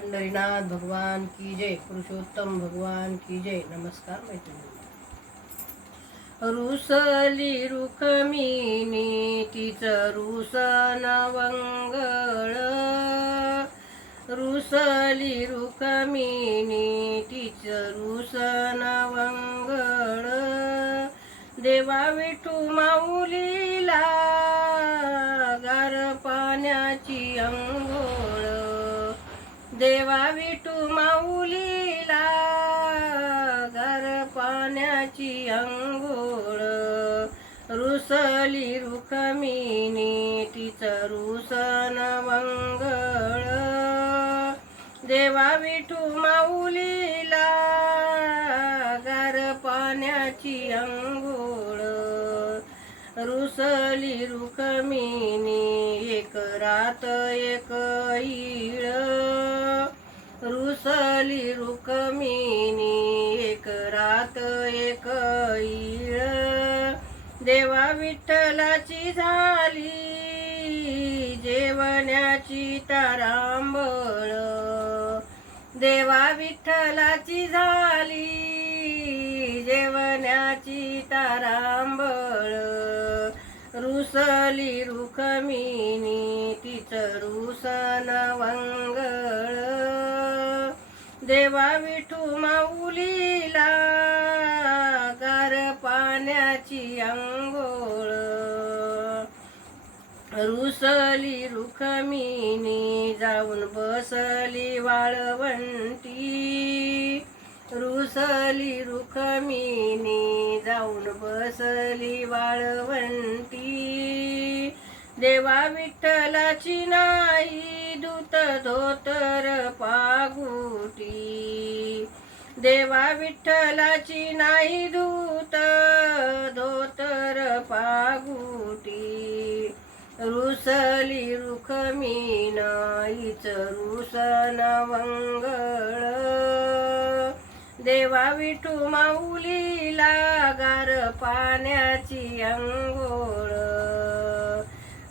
पंढरीनाथ भगवान की जय, पुरुषोत्तम भगवान की जय। नमस्कार मैत्रिणी। रुसली रुखमिनी तिचं रुसन वंगळ, रुसली रुखमिनी तिचं रुसन वंगळ, देवा विठू माऊलीला गार पाण्याची अंघोळ, देवा विठू माऊलीला गार पाण्याची अंघोळ, रुसली रुखमिनी तिचं रुसन वंगळ, देवा विठू माऊलीला गार पाण्याची अंघोळ, रुसली रुखमिनी एक रात एक ईळ, रुसली रुखमिनी एक रात एक ईळ, देवा विठ्ठलाची झाली जेवण्याची तारांबळ, देवा विठ्ठलाची झाली जेवण्याची तारांबळ, रुसली रुखमिनी तिचं रुसन वंगळ, देवा विठू माऊलीला गार पाण्याची अंघोळ, रुसली रुखमिनी जाऊन बसली वाळवंटी, रुसली रुखमिनी जाऊन बसली वाळवंटी, देवा विठ्ठलाची नाही दूत धोतर पागुटी, देवा विठ्ठलाची नाही दूत धोतर पागुटी, रुसली रुखमिन हिचं रुसन वंगळ, देवा विठू माऊलीला गार पाण्याची अंघोळ,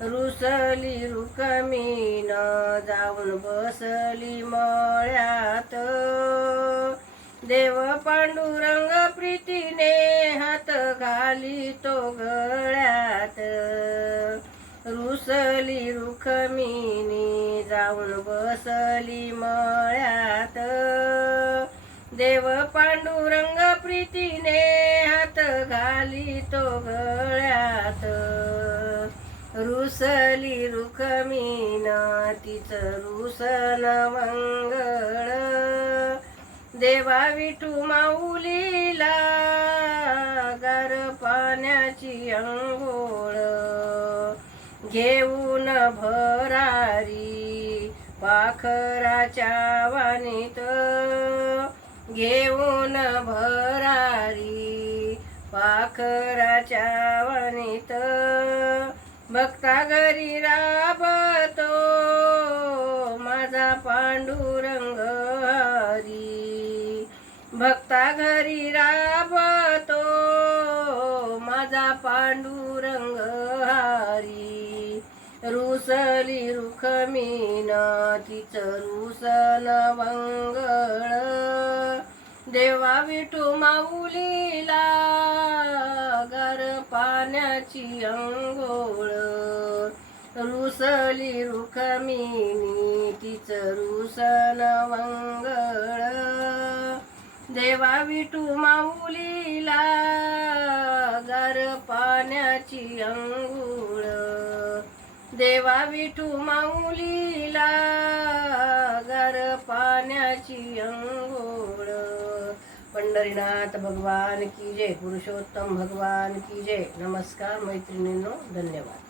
रुसली रुखमिन जाऊन बसली मळ्यात, देव पांडुरंग प्रीतीने हात घाली तो गळ्यात, रुसली रुखमिनी जाऊन बसली मळ्यात, देव पांडुरंग प्रीतीने हात घाली तो गळ्यात, रुसली रुखमिन तिचं रुसन वंगळ, देवा विठू माऊलीला गार पाण्याची अंघोळ, घेऊन भरारी पाखराच्या वाणीत, घेऊन भरारी पाखराच्या वाणीत, भक्ता घरी राबतो माझा पांडुरंग हरी, भक्ता घरी राबतो माझा पांडुरंग हरी, रुसली रुखमिन तिचं रुसन वंगळ, देवा विठू माऊलीला गार पाण्याची अंघोळ, रुसली रुखमिनी तिचं रुसन वंगळ, देवा विठू माऊलीला गार पाण्याची अंघोळ, देवा विठू माऊलीला गार पाण्याची अंघोळ, पंढरीनाथ भगवान की जय, पुरुषोत्तम भगवान की जय। नमस्कार मैत्रिणींनो, धन्यवाद।